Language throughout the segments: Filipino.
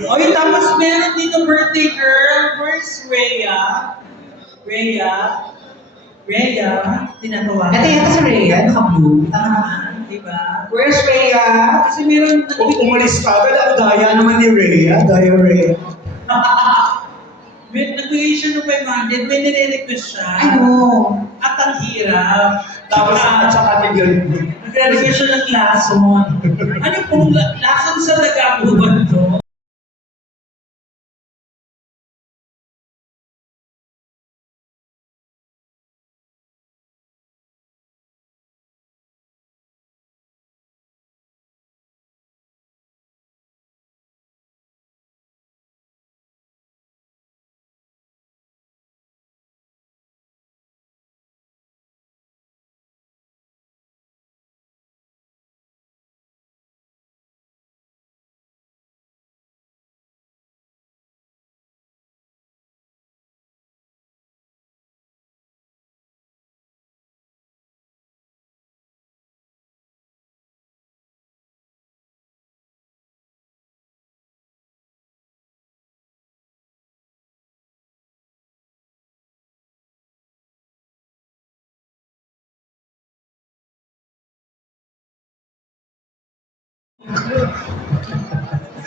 Oy, tapos meron dito birthday girl. Where's Rhea? Rhea? Rhea? Tinatawa. Ito yata si Rhea, naka-blue. Tama. Diba? Where's Rhea? Kasi meron Umalis ka agad. Ako daya naman ni Rhea. Daya Rhea. Nagbigay siya ng 500, may nire-request siya. Ano? At ang hirap. Tapos at saka tigil. Nagre-request siya ng lason. Ano pong lason sa nag-abuban to?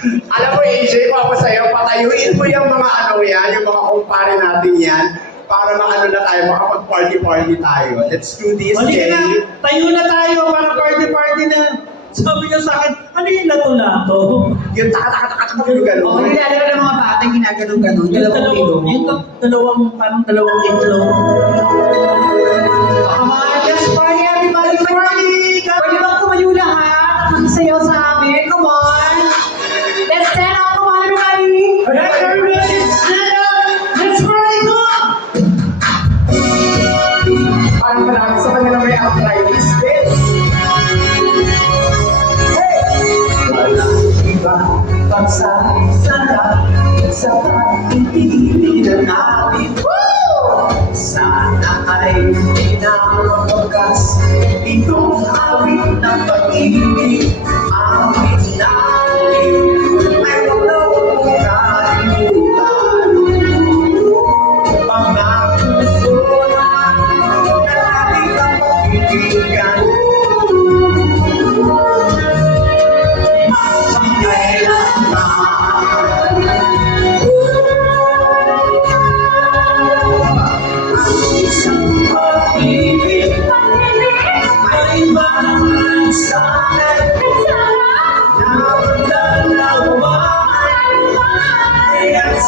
Alam mo, AJ, pa sa'yo, patayuin mo yung mga ano yan, yung mga kumpare natin yan, para maano na tayo, makapag-party-party tayo. Let's do this, Halika Jay. na, tayo na tayo para party-party na. Sabi niya sa akin, ano yung lato-lato? Yung taka-taka-taka yung gano'n. Oo, nilalaro ng mga bata, ginaganon-ganon. Yung Dalawang kilo. parang dalawang itlog. Come on, let's party, everybody! Party! Pwede bang tumayo lahat at magsayaw sa amin? Come on! Let's stand up! Come on, everybody! Alright, everybody, stand up! Let's party, go! Parang marami sa kanila may arthritis din. Walang iba pagsasarap sa pagtitilan natin. Sana ay pinawagas itong awit ng pag-ibig. Awit natin ay walang kalimutan. Pangako ko na ating kapag-ibigan.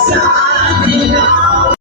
Sa atin